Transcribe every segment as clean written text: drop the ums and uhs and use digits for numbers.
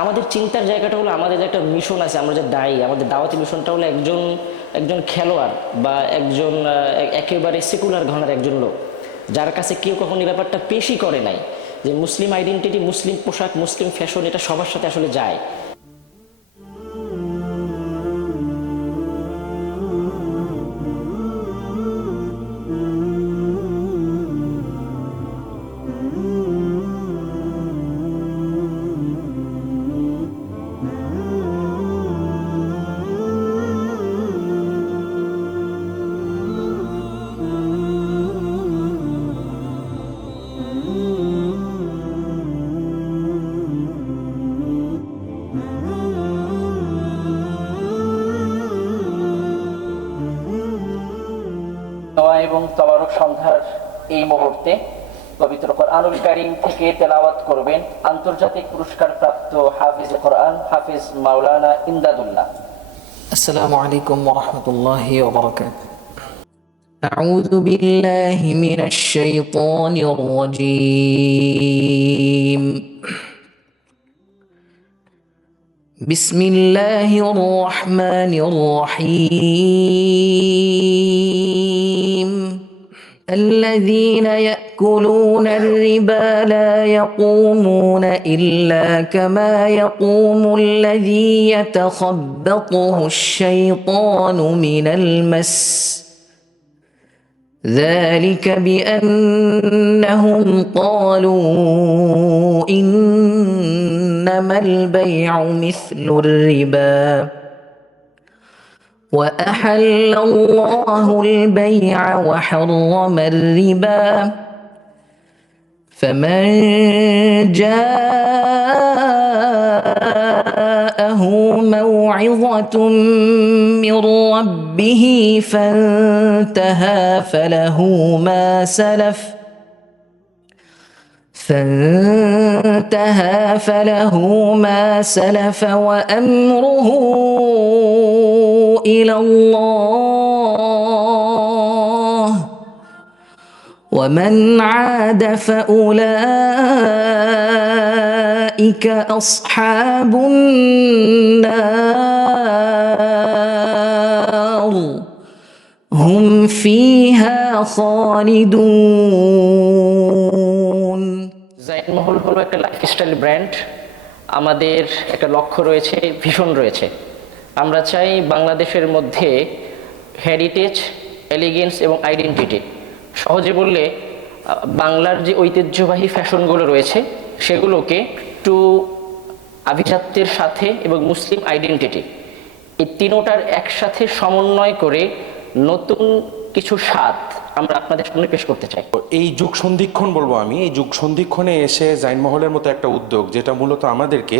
আমাদের চিন্তার জায়গাটা হলো আমাদের যে একটা মিশন আছে, আমরা যে দায়ী, আমাদের দাওয়াতি মিশনটা হলো একজন একজন খেলোয়াড় বা একজন একেবারে সেকুলার ঘরানার একজন লোক যার কাছে কেউ কখনো এই ব্যাপারটা পেশই করে নাই যে মুসলিম আইডেন্টিটি, মুসলিম পোশাক, মুসলিম ফ্যাশন এটা সবার সাথে আসলে যায়। দোয়া এবং তবারক সন্ধ্যার এই মুহূর্তে পবিত্র কোরআনুল কারীম থেকে তেলাওয়াত করবেন আন্তর্জাতিক পুরস্কার প্রাপ্ত হাফিজ কোরআন হাফিজ মাওলানা ইমদাদুল্লাহ। السلام عليكم ورحمة الله وبركاته. أعوذ بالله من الشيطان الرجيم. بسم الله الرحمن الرحيم. الذين يأكلون الربا لا يقومون إلا كما يقوم الذي يتخبطه الشيطان من المس. ذلك بأنهم قالوا إنما البيع مثل الربا وأحل الله البيع وحرم الربا فمن جاءه موعظة من ربه فانتهى فله ما سلف وأمره إلى الله ومن عاد فأولئك أصحاب النار هم فيها خالدون. জাইন মহল হলো একটা লাইফস্টাইল ব্র্যান্ড। আমাদের একটা লক্ষ্য রয়েছে, ভিশন রয়েছে। আমরা চাই বাংলাদেশের মধ্যে হেরিটেজ, এলিগেন্স এবং আইডেন্টিটি, সহজে বললে বাংলার যে ঐতিহ্যবাহী ফ্যাশনগুলো রয়েছে সেগুলোকে একটু আভিজাত্যের সাথে এবং মুসলিম আইডেন্টিটি, এই তিনোটার একসাথে সমন্বয় করে নতুন কিছু স্বাদ আমরা আপনাদের সামনে পেশ করতে চাই। এই যুগ সন্ধিক্ষণ বলবো আমি, এই যুগ সন্ধিক্ষণে এসে জাইন মহলের মতো একটা উদ্যোগ যেটা মূলত আমাদেরকে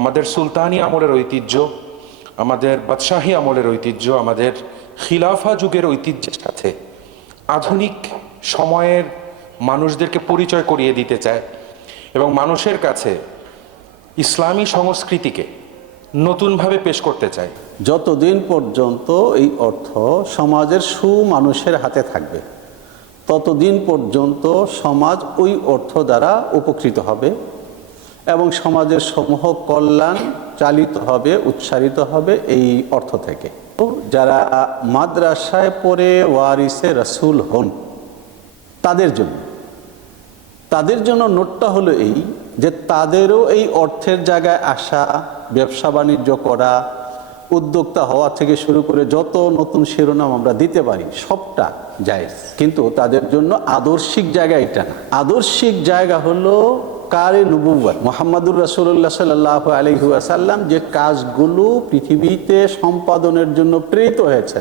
আমাদের সুলতানি আমলের ঐতিহ্য, আমাদের বাদশাহী আমলের ঐতিহ্য, আমাদের খিলাফা যুগের ঐতিহ্যের সাথে আধুনিক সময়ের মানুষদেরকে পরিচয় করিয়ে দিতে চায় এবং মানুষের কাছে ইসলামী সংস্কৃতিকে নতুনভাবে পেশ করতে চায়। যতদিন পর্যন্ত এই অর্থ সমাজের সুমানুষের হাতে থাকবে ততদিন পর্যন্ত সমাজ ওই অর্থ দ্বারা উপকৃত হবে এবং সমাজের সমূহ কল্যাণ চালিত হবে, উৎসারিত হবে এই অর্থ থেকে। যারা মাদ্রাসায় পড়ে ওয়ারিসে রাসূল হন তাদের জন্য নোটটা হলো এই যে তাদেরও এই অর্থের জায়গায় আসা, ব্যবসা বাণিজ্য করা, উদ্যোক্তা হওয়া থেকে শুরু করে যত নতুন শিরোনাম আমরা দিতে পারি সবটা জায়েজ, কিন্তু তাদের জন্য আদর্শিক জায়গা এটা না। আদর্শিক জায়গা হলো কারে নবুওয়াত, মুহাম্মাদুর রাসূলুল্লাহ সাল্লাল্লাহু আলাইহি ওয়াসাল্লাম যে কাজগুলো পৃথিবীতে সম্পাদনের জন্য প্রেরিত হয়েছে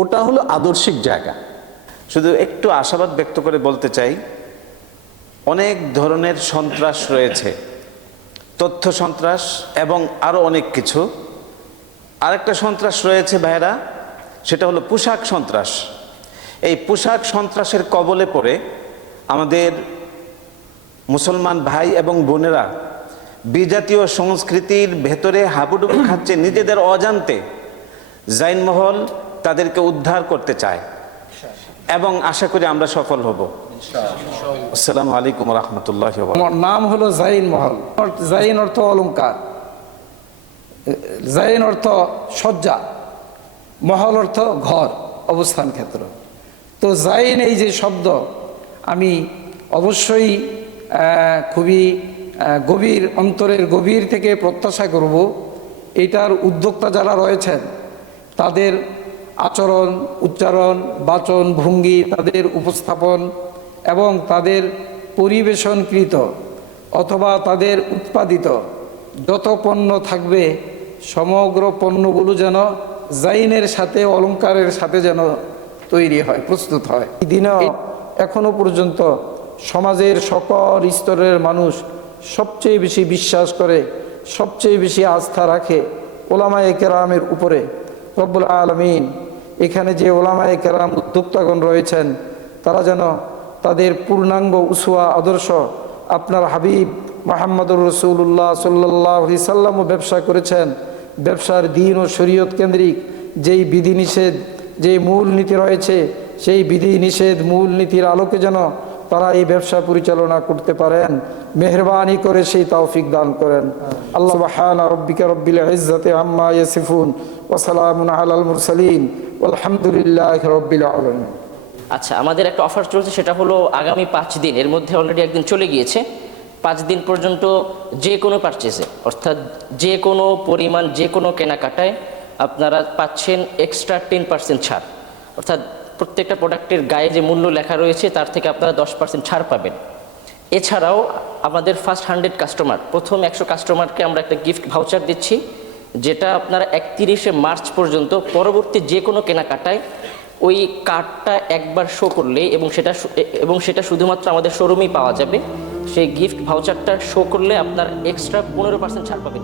ওটা হলো আদর্শিক জায়গা। শুধু একটু আশাবাদ ব্যক্ত করে বলতে চাই, অনেক ধরনের সন্ত্রাস রয়েছে, তথ্য সন্ত্রাস এবং আরও অনেক কিছু। আরেকটা সন্ত্রাস রয়েছে ভাইরা, সেটা হলো পোশাক সন্ত্রাস। এই পোশাক সন্ত্রাসের কবলে পড়ে আমাদের মুসলমান ভাই এবং বোনেরা বিজাতীয় সংস্কৃতির ভেতরে হাবুডুবু খাচ্ছে নিজেদের অজান্তে। জাইন মহল তাদেরকে উদ্ধার করতে চায় এবং আশা করি আমরা সফল হব। আসসালামু আলাইকুম রহমতুল্লাহ। আমার নাম হলো জাইন মহল। জাইন অর্থ অলংকার, জাইন অর্থ সজ্জা, মহল অর্থ ঘর, অবস্থান ক্ষেত্র। তো জাইন এই যে শব্দ, আমি অবশ্যই খুবই গভীর অন্তরের গভীর থেকে প্রত্যাশা করব এটার উদ্যোক্তা যারা রয়েছেন তাদের আচরণ, উচ্চারণ, বাচন ভঙ্গি, তাদের উপস্থাপন এবং তাদের পরিবেশনকৃত অথবা তাদের উৎপাদিত যত পণ্য থাকবে সমগ্র পণ্যগুলো যেন জাইনের সাথে, অলংকারের সাথে যেন তৈরি হয়, প্রস্তুত হয়। এই দিনেও এখনো পর্যন্ত সমাজের সকল স্তরের মানুষ সবচেয়ে বেশি বিশ্বাস করে, সবচেয়ে বেশি আস্থা রাখে ওলামায়ে কেরামের উপরে। রব্বুল আলামিন এখানে যে ওলামায়ে কেরাম উদ্যোক্তাগণ রয়েছেন তারা যেন তাদের পূর্ণাঙ্গ উসওয়া আদর্শ আপনার হাবিব মুহাম্মদুর রাসূলুল্লাহ সাল্লাল্লাহু আলাইহি সাল্লামও ব্যবসা করেছেন, ব্যবসার দিন ও শরীয়ত কেন্দ্রিক যেই বিধিনিষেধ, যে মূল নীতি রয়েছে সেই বিধিনিষেধ মূল নীতির আলোকে যেন তারা এই ব্যবসা পরিচালনা করতে পারেন, মেহরবানি করে সেই তৌফিক দান করেন। আল্লাহ সুবহানা রাব্বিকা রব্বিল ইজ্জাতি আম্মা ইয়াসিফুন ওয়া সালামুন আলাল মুরসালিন ওয়ালহামদুলিল্লাহি রাব্বিল আলামিন। আচ্ছা, আমাদের একটা অফার চলছে, সেটা হলো আগামী 5 দিন, এর মধ্যে অলরেডি একদিন চলে গিয়েছে। 5 দিন পর্যন্ত যে কোনো পারচেজে, অর্থাৎ যে কোনো পরিমাণ, যে কোনো কেনাকাটায় আপনারা পাচ্ছেন এক্সট্রা 10% ছাড়। অর্থাৎ প্রত্যেকটা প্রোডাক্টের গায়ে যে মূল্য লেখা রয়েছে তার থেকে আপনারা 10% ছাড় পাবেন। এছাড়াও আমাদের ফার্স্ট 100 কাস্টমার, প্রথম 100 কাস্টমারকে আমরা একটা গিফট ভাউচার দিচ্ছি, যেটা আপনারা 31শে মার্চ পর্যন্ত পরবর্তী যে কোনো কেনাকাটায় ওই কার্ডটা একবার শো করলে এবং সেটা শুধুমাত্র আমাদের শোরুমেই পাওয়া যাবে। সেই গিফট ভাউচারটা শো করলে আপনার এক্সট্রা 15% ছাড় পাবেন।